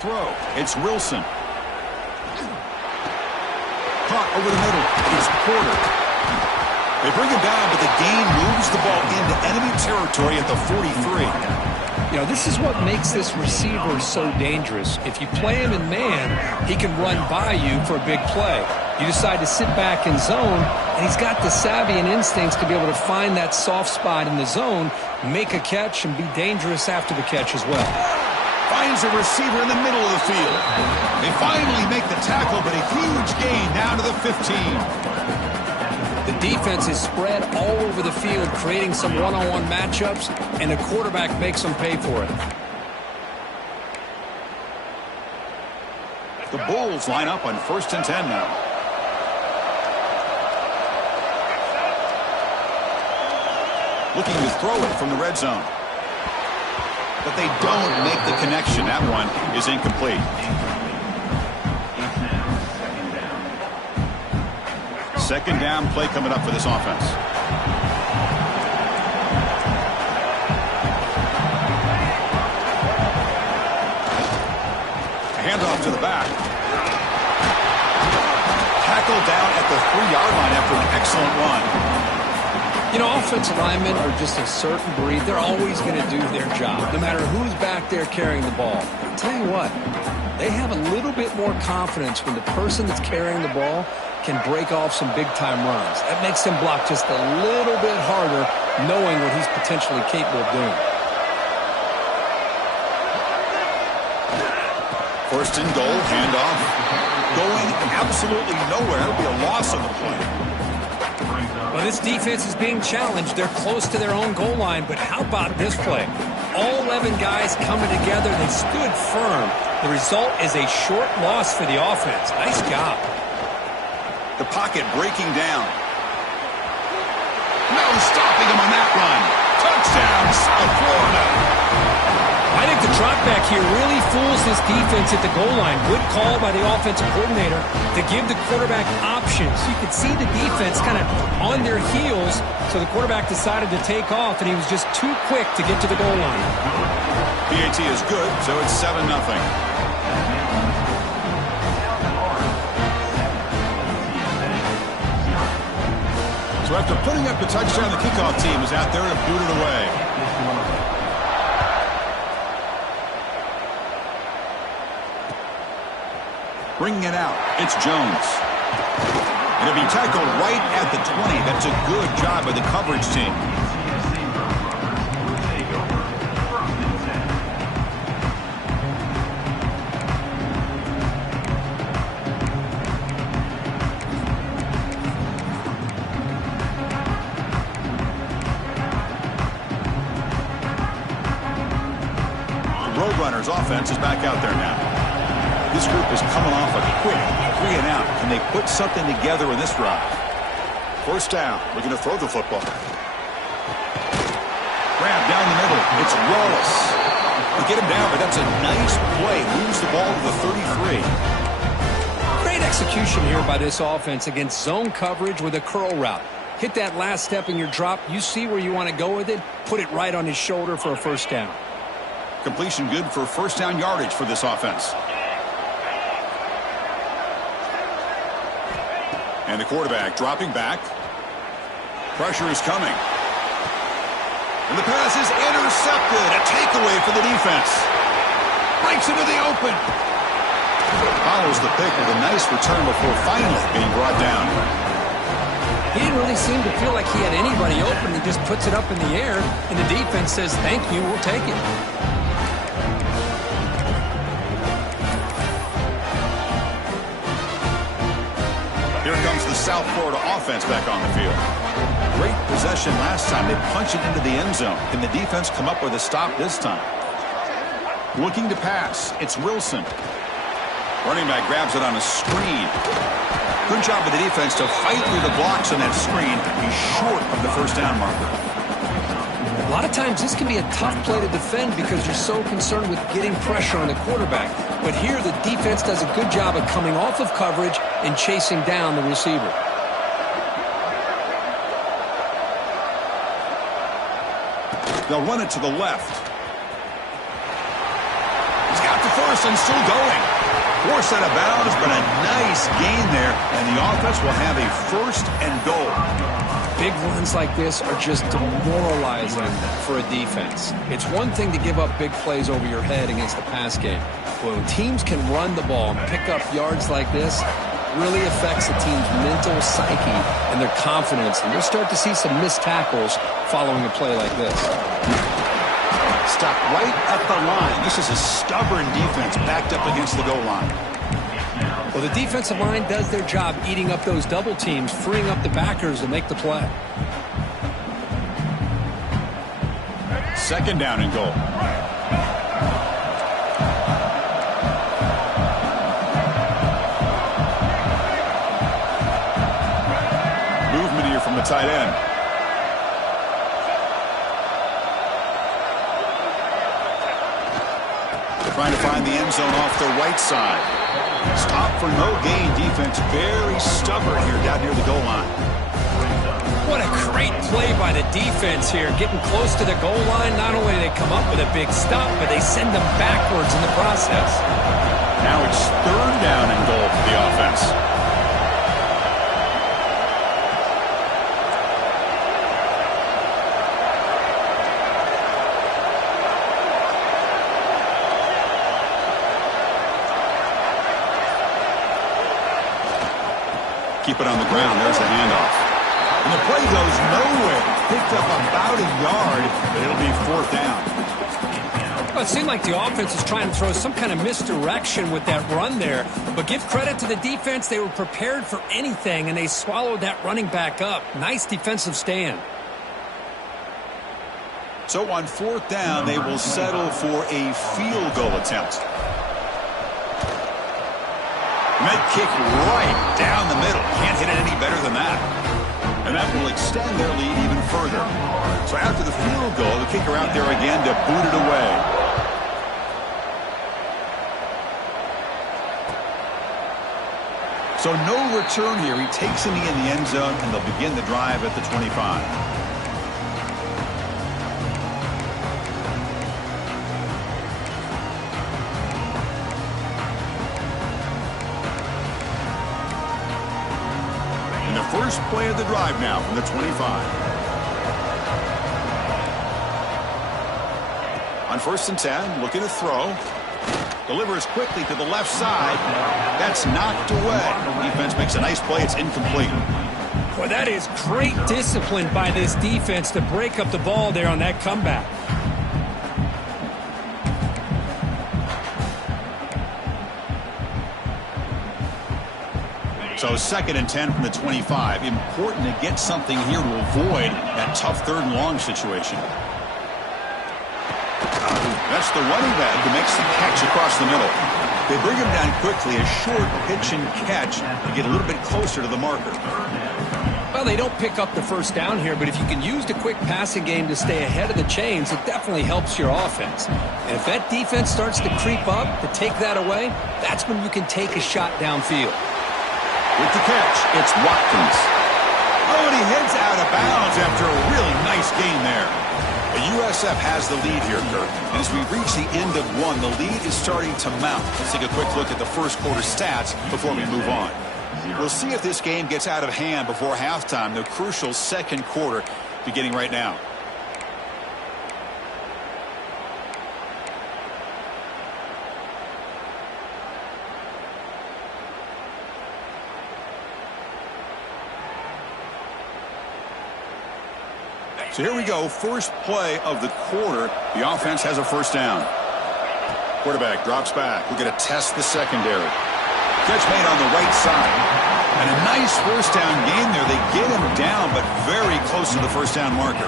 Throw. It's Wilson. Caught over the middle. It's Porter. They bring him down, but the gain moves the ball into enemy territory at the 43. You know, this is what makes this receiver so dangerous. If you play him in man, he can run by you for a big play. You decide to sit back in zone, and he's got the savvy and instincts to be able to find that soft spot in the zone, make a catch, and be dangerous after the catch as well. Finds a receiver in the middle of the field. They finally make the tackle, but a huge gain down to the 15. The defense is spread all over the field, creating some one-on-one matchups, and the quarterback makes them pay for it. The Bulls line up on 1st and 10 now. Looking to throw it from the red zone. But they don't make the connection. That one is incomplete. Second down play coming up for this offense. A handoff to the back. Tackled down at the 3-yard line after an excellent run. You know, offensive linemen are just a certain breed. They're always going to do their job, no matter who's back there carrying the ball. I'll tell you what, they have a little bit more confidence when the person that's carrying the ball can break off some big-time runs. That makes him block just a little bit harder, knowing what he's potentially capable of doing. First and goal, handoff. Going absolutely nowhere. It'll be a loss on the play. Well, this defense is being challenged. They're close to their own goal line, but how about this play? All 11 guys coming together. They stood firm. The result is a short loss for the offense. Nice job. The pocket breaking down. No stopping him on that run. Touchdown, South Florida. I think the drop back here really fools this defense at the goal line. Good call by the offensive coordinator to give the quarterback options. You could see the defense kind of on their heels, so the quarterback decided to take off, and he was just too quick to get to the goal line. PAT is good, so it's 7-0. So after putting up the touchdown, the kickoff team is out there to boot it away. Bringing it out, it's Jones. And it'll be tackled right at the 20. That's a good job by the coverage team. The Roadrunners offense is back out there now. This group is coming off a quick 3-and-out. Can they put something together in this drive? First down. Looking to throw the football. Grab down the middle. It's Wallace. They get him down, but that's a nice play. Moves the ball to the 33. Great execution here by this offense against zone coverage with a curl route. Hit that last step in your drop. You see where you want to go with it. Put it right on his shoulder for a first down. Completion good for first down yardage for this offense. And the quarterback dropping back. Pressure is coming. And the pass is intercepted. A takeaway for the defense. Breaks into the open. Follows the pick with a nice return before finally being brought down. He didn't really seem to feel like he had anybody open. He just puts it up in the air, and the defense says, thank you, we'll take it. Here comes the South Florida offense back on the field. Great possession last time. They punch it into the end zone. Can the defense come up with a stop this time? Looking to pass. It's Wilson. Running back grabs it on a screen. Good job of the defense to fight through the blocks on that screen. He's short of the first down marker. A lot of times this can be a tough play to defend because you're so concerned with getting pressure on the quarterback. But here the defense does a good job of coming off of coverage and chasing down the receiver. They'll run it to the left. He's got the first and still going. Forced out of bounds, but a nice gain there, and the offense will have a first and goal. Big runs like this are just demoralizing for a defense. It's one thing to give up big plays over your head against the pass game. But when teams can run the ball and pick up yards like this, really affects the team's mental psyche and their confidence. And you'll start to see some missed tackles following a play like this. Stop right at the line. This is a stubborn defense backed up against the goal line. Well, the defensive line does their job eating up those double teams, freeing up the backers to make the play. Second down and goal. Movement here from the tight end. Trying to find the end zone off the right side. Stop for no gain defense. Very stubborn here down near the goal line. What a great play by the defense here. Getting close to the goal line, not only do they come up with a big stop, but they send them backwards in the process. Now it's third down and goal for the offense. Keep it on the ground. There's the handoff. And the play goes nowhere. Picked up about a yard, but it'll be fourth down. Well, it seemed like the offense is trying to throw some kind of misdirection with that run there. But give credit to the defense. They were prepared for anything, and they swallowed that running back up. Nice defensive stand. So on fourth down, they will settle for a field goal attempt. Med kick right down the middle. Can't hit it any better than that. And that will extend their lead even further. So after the field goal, the kicker out there again to boot it away. So no return here. He takes a knee in the end zone, and they'll begin the drive at the 25. First play of the drive now from the 25. On first and 10, looking to throw. Delivers quickly to the left side. That's knocked away. Defense makes a nice play. It's incomplete. Boy, that is great discipline by this defense to break up the ball there on that comeback. So second and 10 from the 25. Important to get something here to avoid that tough third and long situation. That's the running back who makes the catch across the middle. They bring him down quickly, a short pitch and catch to get a little bit closer to the marker. Well, they don't pick up the first down here, but if you can use the quick passing game to stay ahead of the chains, it definitely helps your offense. And if that defense starts to creep up to take that away, that's when you can take a shot downfield. With the catch, it's Watkins. Oh, and he heads out of bounds after a really nice gain there. The USF has the lead here, Kirk. And as we reach the end of one, the lead is starting to mount. Let's take a quick look at the first quarter stats before we move on. We'll see if this game gets out of hand before halftime, the crucial second quarter beginning right now. So here we go, first play of the quarter. The offense has a first down. Quarterback drops back. We're going to test the secondary. Catch made on the right side. And a nice first down gain there. They get him down, but very close to the first down marker.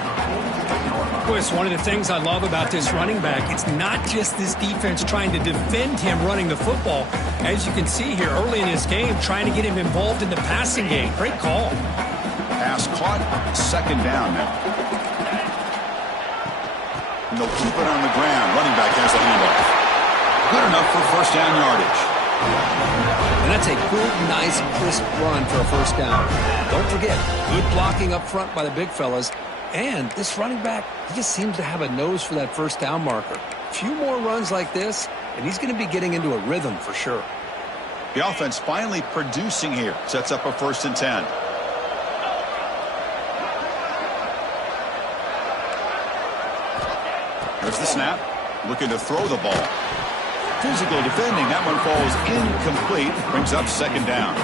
Boy, it's one of the things I love about this running back. It's not just this defense trying to defend him running the football. As you can see here early in this game, trying to get him involved in the passing game. Great call. Pass caught, second down now. And they'll keep it on the ground. Running back has the handoff. Good enough for first down yardage. And that's a good, nice, crisp run for a first down. Don't forget, good blocking up front by the big fellas. And this running back, he just seems to have a nose for that first down marker. few more runs like this, and he's going to be getting into a rhythm for sure. The offense finally producing here. Sets up a 1st and 10. There's the snap. Looking to throw the ball. Physical defending. That one falls incomplete. Brings up 2nd down.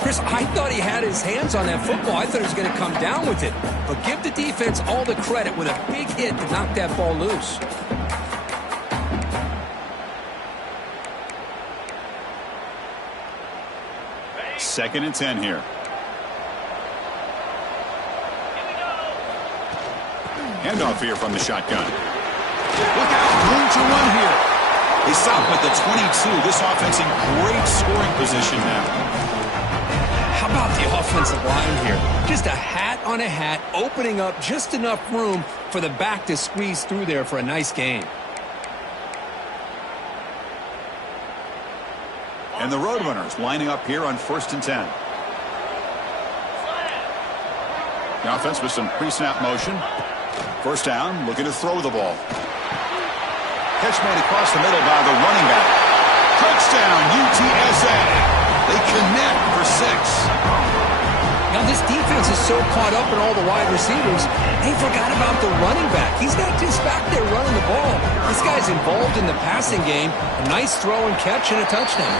Chris, I thought he had his hands on that football. I thought he was going to come down with it. But give the defense all the credit with a big hit to knock that ball loose. Second and 10 here. Handoff here from the shotgun. Look out, room to run here. They stop him at the 22. This offense in great scoring position now. How about the offensive line here? Just a hat on a hat, opening up just enough room for the back to squeeze through there for a nice gain. And the Roadrunners lining up here on 1st and 10. The offense with some pre-snap motion. 1st down, looking to throw the ball. Catch made across the middle by the running back. Touchdown, UTSA. They connect for 6. Now this defense is so caught up in all the wide receivers, they forgot about the running back. He's not just back there running the ball. This guy's involved in the passing game. A nice throw and catch and a touchdown.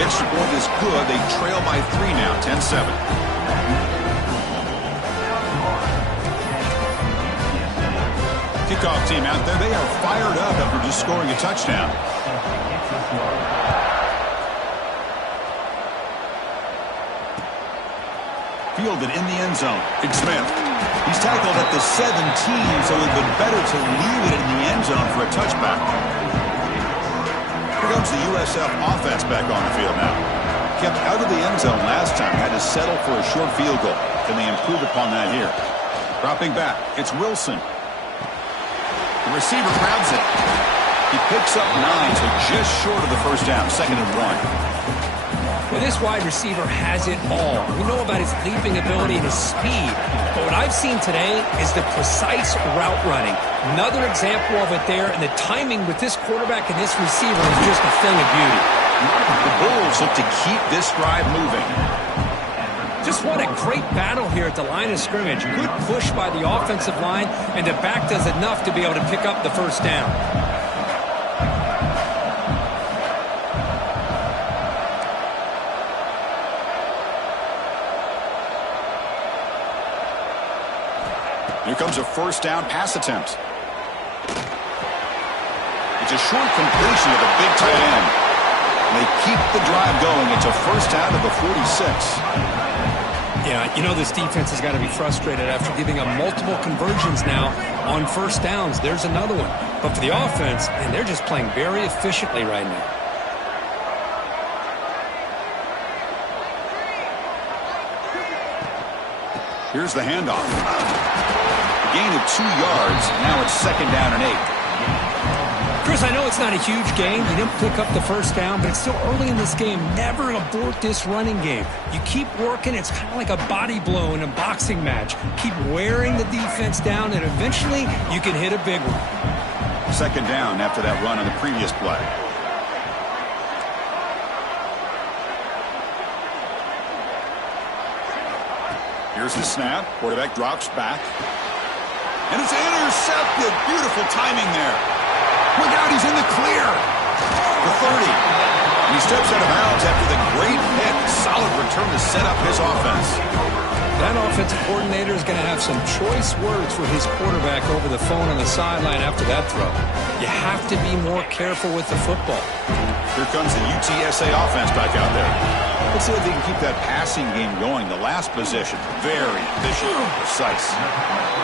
The extra point is good. They trail by 3 now, 10-7. Kickoff team out there. They are fired up after just scoring a touchdown. Fielded in the end zone. Big Smith. He's tackled at the 17, so it would have been better to leave it in the end zone for a touchback. Here comes the USF offense back on the field now. Kept out of the end zone last time. Had to settle for a short field goal. Can they improve upon that here? Dropping back. It's Wilson. The receiver grabs it. He picks up 9, so just short of the 1st down. 2nd and 1. Well, this wide receiver has it all. We know about his leaping ability and his speed. But what I've seen today is the precise route running. Another example of it there, and the timing with this quarterback and this receiver is just a thing of beauty. The Bulls look to keep this drive moving. Just what a great battle here at the line of scrimmage. Good push by the offensive line, and the back does enough to be able to pick up the 1st down. Here comes a 1st down pass attempt. It's a short completion of a big tight end. And they keep the drive going. It's a 1st down to the 46. Yeah, you know this defense has got to be frustrated after giving up multiple conversions now on 1st downs. There's another one. But for the offense, and they're just playing very efficiently right now. Here's the handoff. A gain of 2 yards. Now it's 2nd down and 8. Chris, I know it's not a huge game. You didn't pick up the 1st down, but it's still early in this game. Never abort this running game. You keep working. It's kind of like a body blow in a boxing match. Keep wearing the defense down, and eventually you can hit a big one. 2nd down after that run on the previous play. Here's the snap. Quarterback drops back. And it's intercepted. Beautiful timing there. Look out, he's in the clear. The 30. And he steps out of bounds after the great hit. Solid return to set up his offense. That offensive coordinator is going to have some choice words for his quarterback over the phone on the sideline after that throw. You have to be more careful with the football. Here comes the UTSA offense back out there. Let's see if they can keep that passing game going. The last possession, very efficient and precise.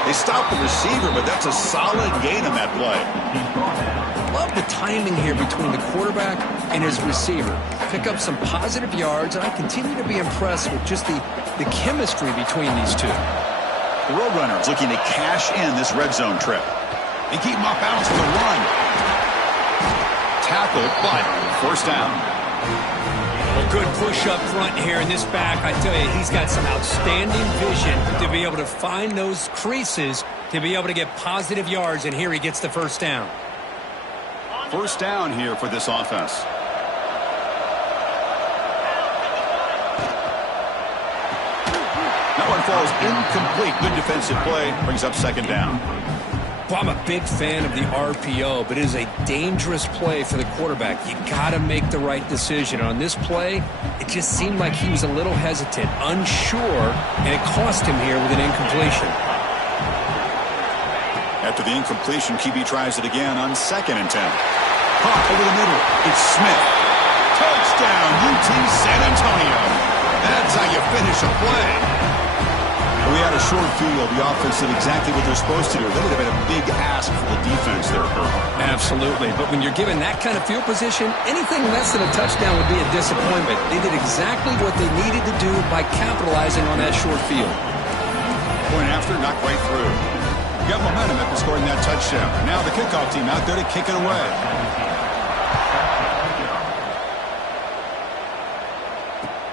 They stopped the receiver, but that's a solid gain on that play. Love the timing here between the quarterback and his receiver. Pick up some positive yards, and I continue to be impressed with just the chemistry between these two. The Roadrunners looking to cash in this red zone trip. They keep him off balance for the run. Tackled, but 1st down. Well, good push up front here in this back. I tell you, he's got some outstanding vision to be able to find those creases, to be able to get positive yards, and here he gets the 1st down. First down here for this offense. That one falls incomplete. Good defensive play. Brings up second down. Well, I'm a big fan of the RPO, but it is a dangerous play for the quarterback. You got to make the right decision. On this play, it just seemed like he was a little hesitant, unsure, and it cost him here with an incompletion. After the incompletion, QB tries it again on 2nd and 10. Caught over the middle. It's Smith. Touchdown, UT San Antonio. That's how you finish a play. We had a short field. The offense did exactly what they're supposed to do. That would have been a big ask for the defense there, Kurt. Absolutely. But when you're given that kind of field position, anything less than a touchdown would be a disappointment. They did exactly what they needed to do by capitalizing on that short field. Point after, not quite through. Got momentum after scoring that touchdown. Now the kickoff team out there to kick it away.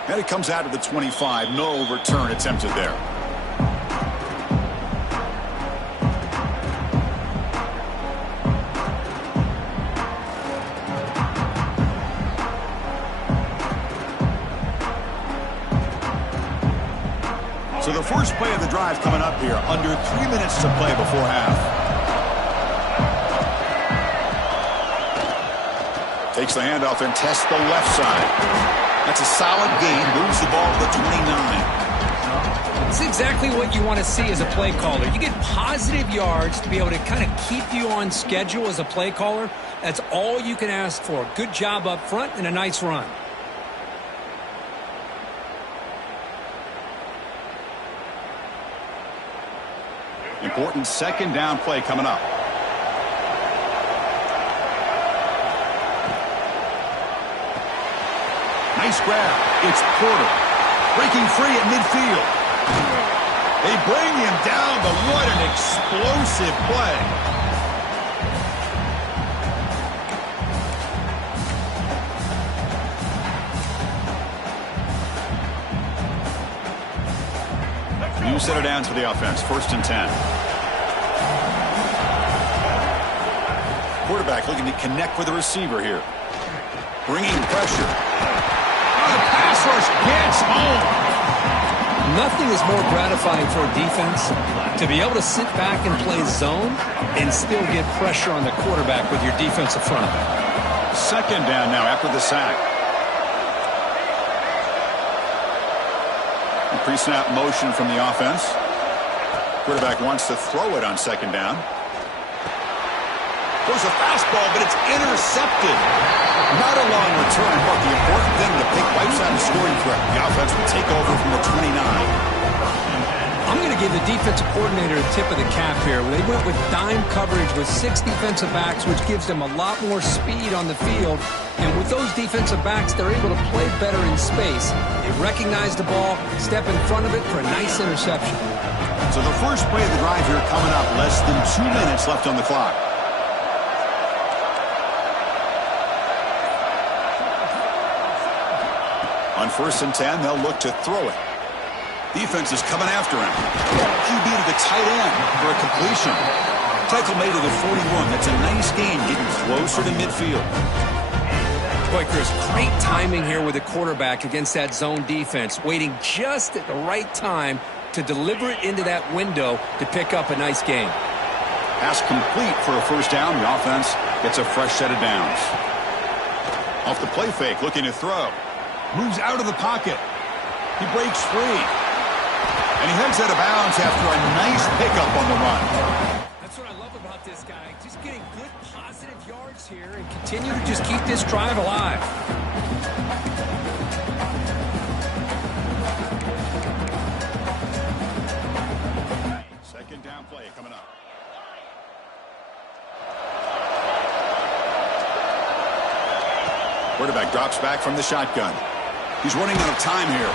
And it comes out of the 25. No return attempted there. So the first play of the drive coming up here. Under 3 minutes to play before half. Takes the handoff and tests the left side. That's a solid gain. Moves the ball to the 29. It's exactly what you want to see as a play caller. You get positive yards to be able to kind of keep you on schedule as a play caller. That's all you can ask for. Good job up front and a nice run. Important second down play coming up. Nice grab. It's Porter. Breaking free at midfield. They bring him down, but what an explosive play. New set of downs for the offense. 1st and 10. Quarterback looking to connect with the receiver here. Bringing pressure. Oh, the pass rush gets home. Nothing is more gratifying for a defense to be able to sit back and play zone and still get pressure on the quarterback with your defensive front. Second down now after the sack. Pre-snap motion from the offense. Quarterback wants to throw it on second down. Goes a fastball, but it's intercepted. Not a long return, but the important thing to pick wipes out a scoring threat. The offense will take over from the 29. I'm going to give the defensive coordinator a tip of the cap here. They went with dime coverage with 6 defensive backs, which gives them a lot more speed on the field. And with those defensive backs, they're able to play better in space. They recognize the ball, step in front of it for a nice interception. So the first play of the drive here coming up. Less than 2 minutes left on the clock. On 1st and 10, they'll look to throw it. Defense is coming after him. QB to the tight end for a completion. Tackle made to the 41. That's a nice gain, getting closer to midfield. Boy, Chris, great timing here with the quarterback against that zone defense, waiting just at the right time to deliver it into that window to pick up a nice gain. Pass complete for a first down. The offense gets a fresh set of downs. Off the play fake, looking to throw. Moves out of the pocket. He breaks free. And he heads out of bounds after a nice pickup on the run. That's what I love about this guy. Just getting good positive yards here and continue to just keep this drive alive. Second down play coming up. Quarterback drops back from the shotgun. He's running out of time here.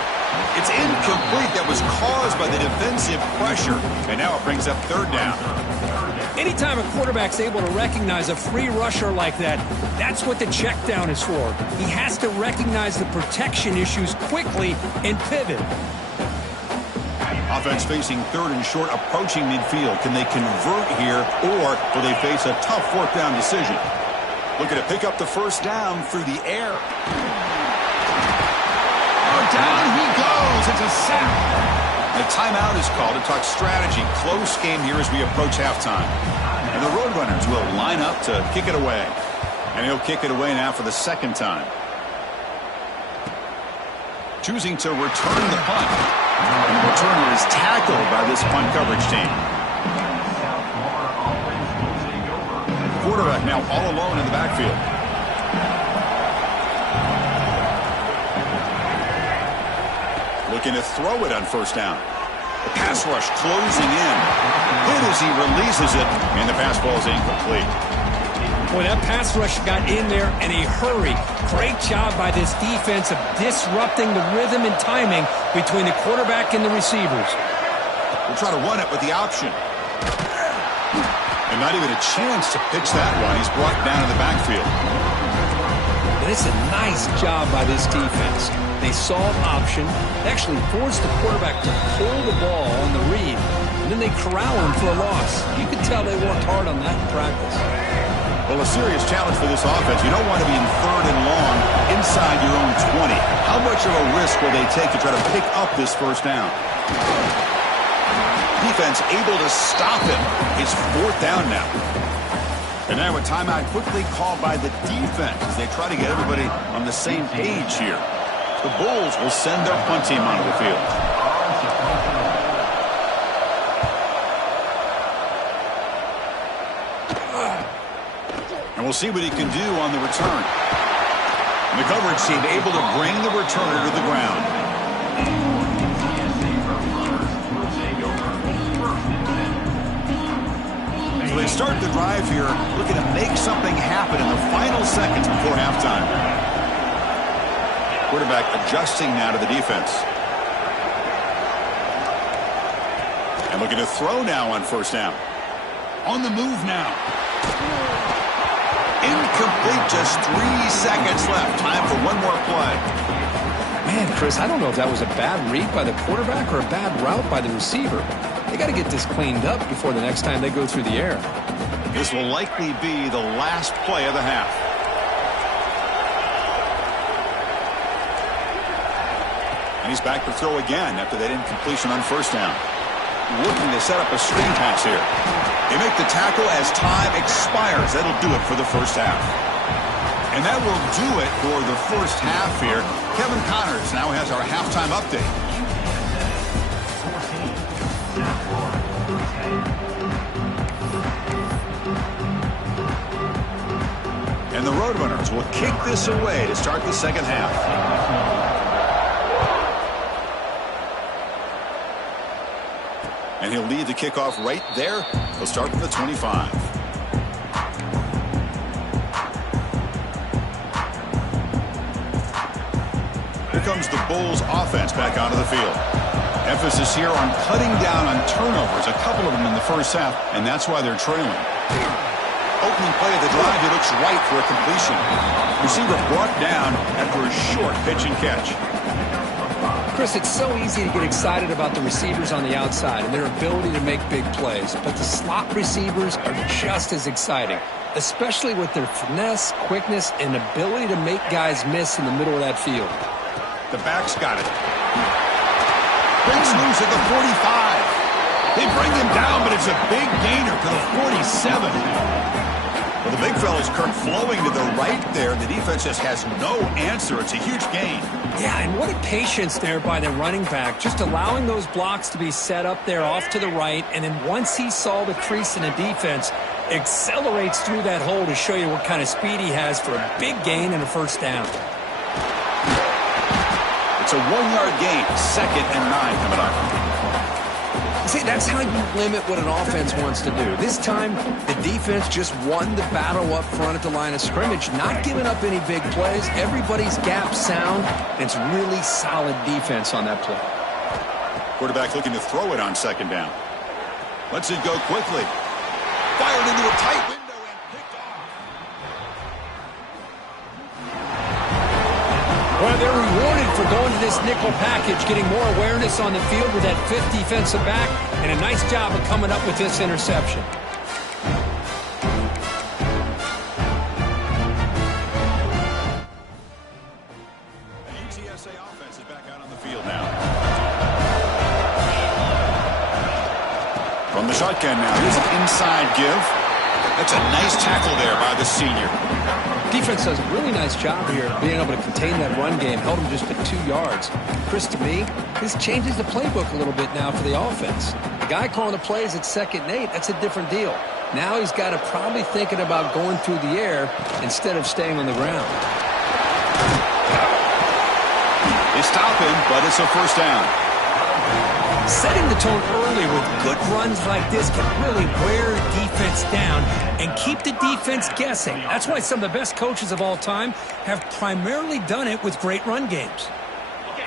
It's incomplete. That was caused by the defensive pressure. And now it brings up third down. Anytime a quarterback's able to recognize a free rusher like that, that's what the check down is for. He has to recognize the protection issues quickly and pivot. Offense facing 3rd and short, approaching midfield. Can they convert here, or will they face a tough 4th down decision? Looking to pick up the first down through the air. Oh, down he goes. It's a sack. The timeout is called to talk strategy. Close game here as we approach halftime. And the Roadrunners will line up to kick it away. And he'll kick it away now for the second time. Choosing to return the punt. And the returner is tackled by this punt coverage team. Quarterback now all alone in the backfield. Looking to throw it on first down. The pass rush closing in. Good as he releases it, and the pass ball is incomplete. Boy, that pass rush got in there in a hurry. Great job by this defense of disrupting the rhythm and timing between the quarterback and the receivers. We'll try to run it with the option. And not even a chance to pitch that one. He's brought down in the backfield. And it's a nice job by this defense. They saw an option. They actually forced the quarterback to pull the ball on the read. And then they corral him for a loss. You could tell they worked hard on that in practice. Well, a serious challenge for this offense. You don't want to be in third and long inside your own 20. How much of a risk will they take to try to pick up this first down? Defense able to stop him. It's fourth down now. And now a timeout quickly called by the defense as they try to get everybody on the same page here. The Bulls will send their punt team onto the field. And we'll see what he can do on the return. And the coverage team able to bring the returner to the ground. So they start the drive here, looking to make something happen in the final seconds before halftime. Quarterback adjusting now to the defense. And looking to throw now on first down. On the move now. Incomplete, just 3 seconds left. Time for one more play. Man, Chris, I don't know if that was a bad read by the quarterback or a bad route by the receiver. They got to get this cleaned up before the next time they go through the air. This will likely be the last play of the half. And he's back to throw again after that incompletion on first down. Looking to set up a screen pass here. They make the tackle as time expires. That'll do it for the first half. And that will do it for the first half here. Kevin Connors now has our halftime update. And the Roadrunners will kick this away to start the second half. And he'll lead the kickoff right there. He'll start from the 25. Here comes the Bulls offense back onto the field. Emphasis here on cutting down on turnovers, a couple of them in the first half, and that's why they're trailing. Opening play of the drive, he looks right for a completion. Receiver brought down after a short pitch and catch. Chris, it's so easy to get excited about the receivers on the outside and their ability to make big plays, but the slot receivers are just as exciting, especially with their finesse, quickness, and ability to make guys miss in the middle of that field. The back's got it. Breaks loose at the 45. They bring him down, but it's a big gainer to the 47. Well, the big fella's Kirk flowing to the right there. The defense just has no answer. It's a huge gain. Yeah, and what a patience there by the running back, just allowing those blocks to be set up there off to the right, and then once he saw the crease in the defense, accelerates through that hole to show you what kind of speed he has for a big gain and a first down. It's a 1-yard gain, 2nd and 9 coming up. See, that's how you limit what an offense wants to do. This time, the defense just won the battle up front at the line of scrimmage, not giving up any big plays. Everybody's gap sound, and it's really solid defense on that play. Quarterback looking to throw it on second down. Lets it go quickly. Fired into a tight window and picked off. Well, they're rewarded for going to this nickel package, getting more awareness on the field with that fifth defensive back, and a nice job of coming up with this interception. CSA offense is back out on the field now. From the shotgun now, here's an inside give. That's a nice tackle there by the senior. Defense does a really nice job here of being able to contain that run game, held him just at 2 yards. Chris, to me, this changes the playbook a little bit now for the offense. The guy calling the plays at 2nd and 8, that's a different deal. Now he's got to probably thinking about going through the air instead of staying on the ground. They stop him, but it's a first down. Setting the tone early with good runs like this can really wear defense down and keep the defense guessing. That's why some of the best coaches of all time have primarily done it with great run games.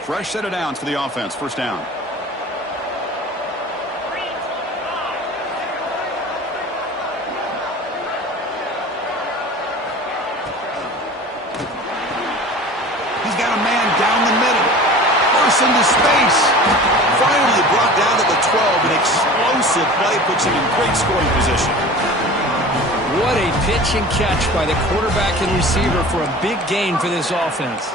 Fresh set of downs for the offense. First down. He's got a man down the middle. Bursts into space. Finally brought down to the 12. An explosive play puts him in great scoring position. What a pitch and catch by the quarterback and receiver for a big gain for this offense.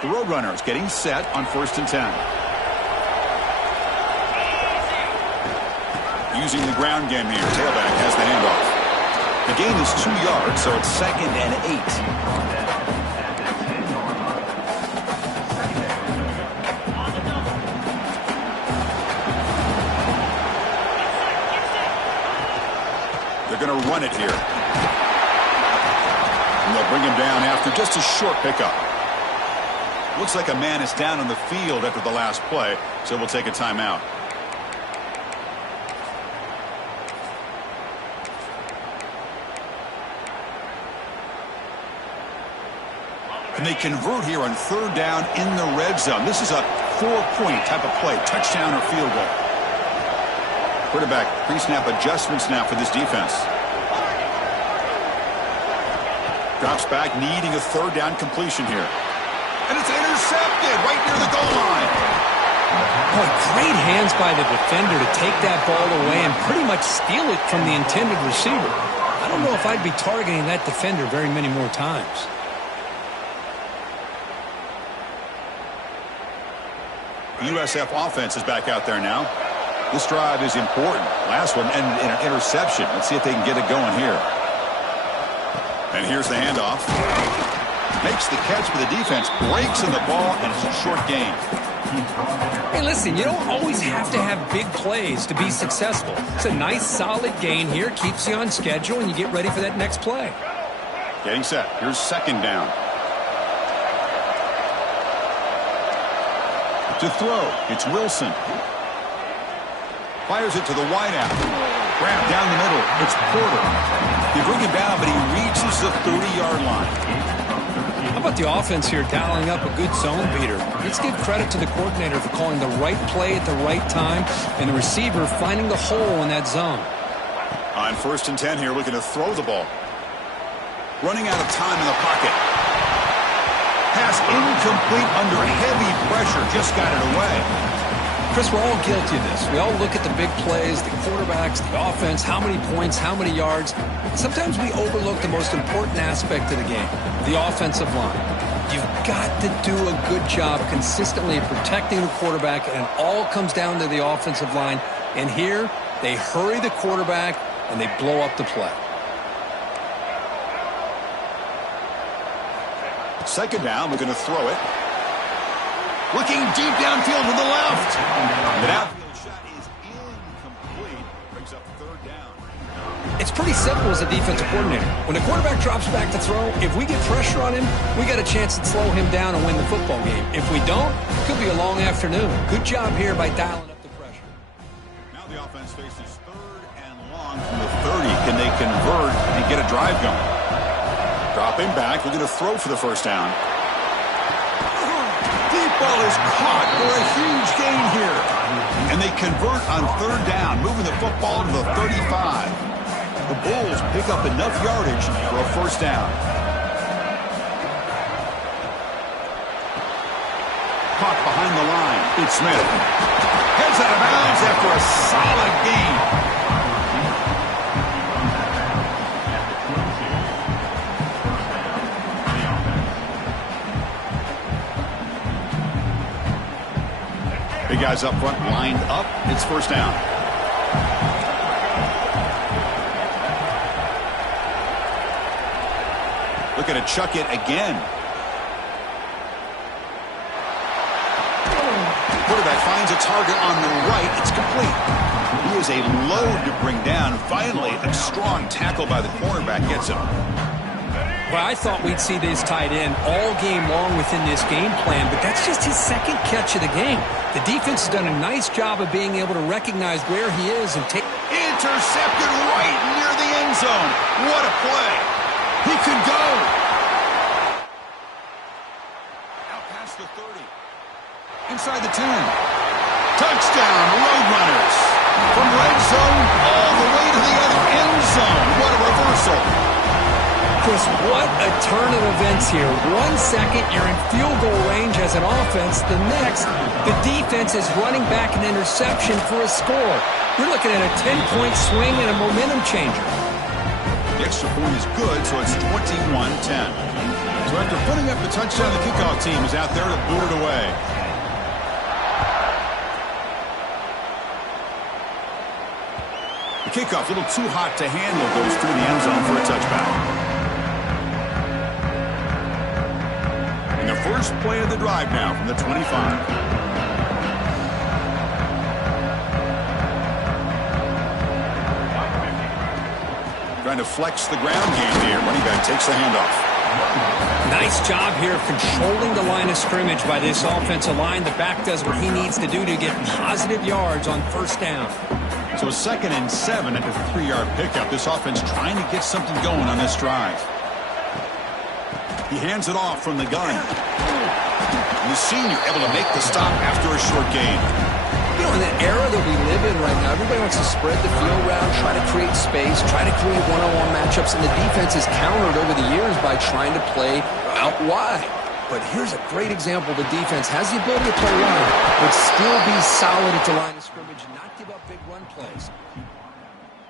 The Roadrunners getting set on 1st and 10. Using the ground game here. Tailback has the handoff. The gain is 2 yards, so it's 2nd and 8. They're going to run it here. And they'll bring him down after just a short pickup. Looks like a man is down on the field after the last play, so we'll take a timeout. And they convert here on 3rd down in the red zone. This is a 4-point type of play, touchdown or field goal. Quarterback pre-snap adjustments now for this defense. Drops back, needing a 3rd down completion here. And it's intercepted right near the goal line. Boy, great hands by the defender to take that ball away and pretty much steal it from the intended receiver. I don't know if I'd be targeting that defender very many more times. USF offense is back out there now. This drive is important. Last one ended in an interception. Let's see if they can get it going here. And here's the handoff. Makes the catch for the defense. Breaks in the ball, and it's a short gain. Hey, listen, you don't always have to have big plays to be successful. It's a nice, solid gain here. Keeps you on schedule, and you get ready for that next play. Getting set. Here's 2nd down. To throw, it's Wilson. Fires it to the wideout. Wrapped down the middle, it's Porter. They bring him down, but he reaches the 30-yard line. How about the offense here dialing up a good zone beater? Let's give credit to the coordinator for calling the right play at the right time and the receiver finding the hole in that zone. On 1st and 10 here, looking to throw the ball. Running out of time in the pocket. Pass incomplete under heavy pressure. Just got it away. Chris, we're all guilty of this. We all look at the big plays, the quarterbacks, the offense, how many points, how many yards. And sometimes we overlook the most important aspect of the game, the offensive line. You've got to do a good job consistently protecting the quarterback, and it all comes down to the offensive line. And here, they hurry the quarterback, and they blow up the play. 2nd down, we're going to throw it. Looking deep downfield to the left. The outfield shot is incomplete. Brings up 3rd down. It's pretty simple as a defensive coordinator. When the quarterback drops back to throw, if we get pressure on him, we got a chance to slow him down and win the football game. If we don't, it could be a long afternoon. Good job here by dialing up the pressure. Now the offense faces 3rd and long from the 30. Can they convert and get a drive going? Dropping back, looking to throw for the 1st down. Deep ball is caught for a huge gain here. And they convert on 3rd down, moving the football to the 35. The Bulls pick up enough yardage for a 1st down. Caught behind the line. It's Smith. Heads out of bounds after a solid gain. Big guys up front lined up. It's first down. Looking to chuck it again. Quarterback finds a target on the right. It's complete. He is a load to bring down. Finally, a strong tackle by the cornerback gets him. Well, I thought we'd see this tight end all game long within this game plan, but that's just his second catch of the game. The defense has done a nice job of being able to recognize where he is and take... Intercepted right near the end zone. What a play. He can go. Out past the 30. Inside the 10. Touchdown, Roadrunners. From red zone all the way to the other end zone. What a reversal. Chris, what a turn of events here. 1 second, you're in field goal range as an offense. The next, the defense is running back an interception for a score. You're looking at a 10-point swing and a momentum changer. The extra point is good, so it's 21-10. So after putting up the touchdown, the kickoff team is out there to boot it away. The kickoff, a little too hot to handle, goes through the end zone for a touchback. And the first play of the drive now from the 25. Trying to flex the ground game here. Running back takes the handoff. Nice job here of controlling the line of scrimmage by this offensive line. The back does what he needs to do to get positive yards on first down. So 2nd and 7 after the 3-yard pickup. This offense trying to get something going on this drive. He hands it off from the gun. And the senior able to make the stop after a short gain. You know, in the era that we live in right now, everybody wants to spread the field around, try to create space, try to create one-on-one matchups, and the defense is countered over the years by trying to play out wide. But here's a great example. The defense has the ability to play wide, but still be solid at the line of scrimmage and not give up big run plays.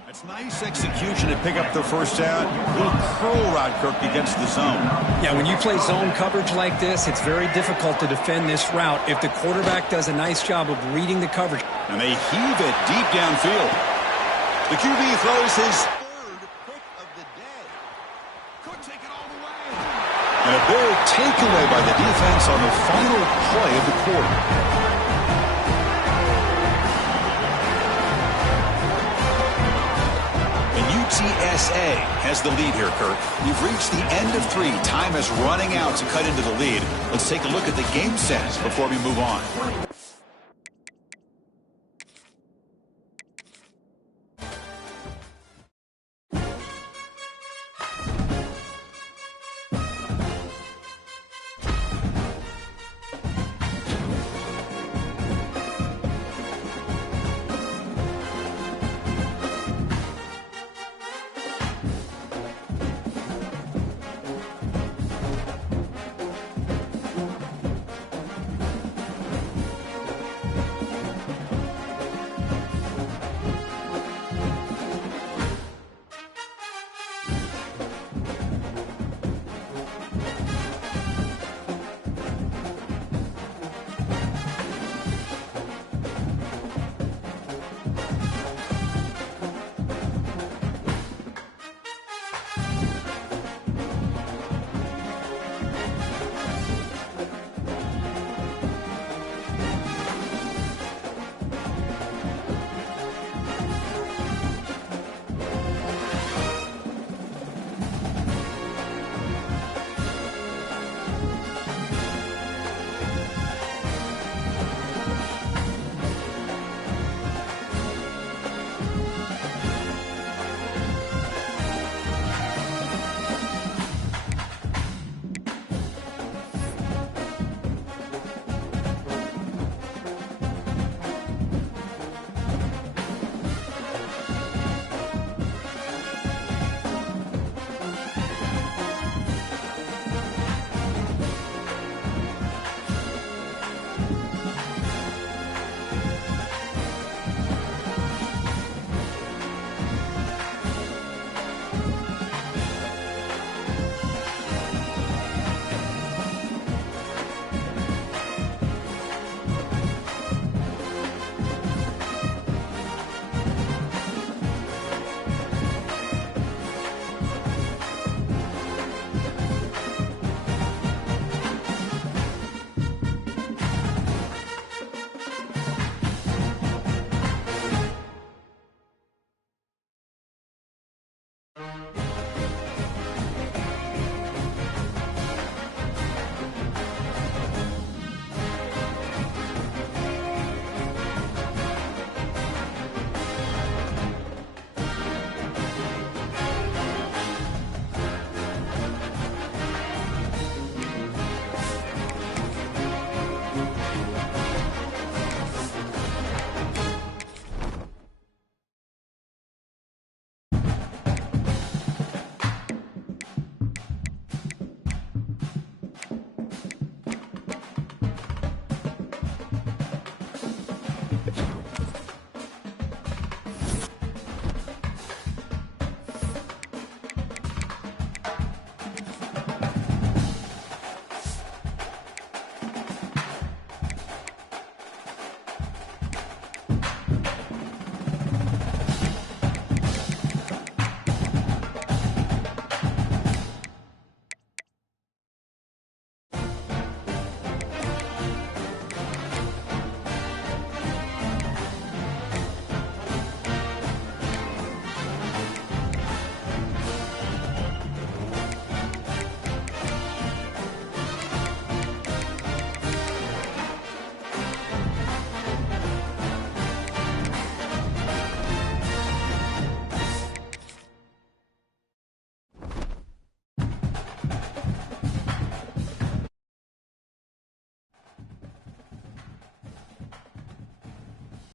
That's nice execution to pick up the first down. Little curl route, Kirk, against the zone. Yeah, when you play zone coverage like this, it's very difficult to defend this route if the quarterback does a nice job of reading the coverage. And they heave it deep downfield. The QB throws his third pick of the day. Could take it all the way. And a big takeaway by the defense on the final play of the quarter. UTSA has the lead here, Kirk. You've reached the end of 3. Time is running out to cut into the lead. Let's take a look at the game stats before we move on.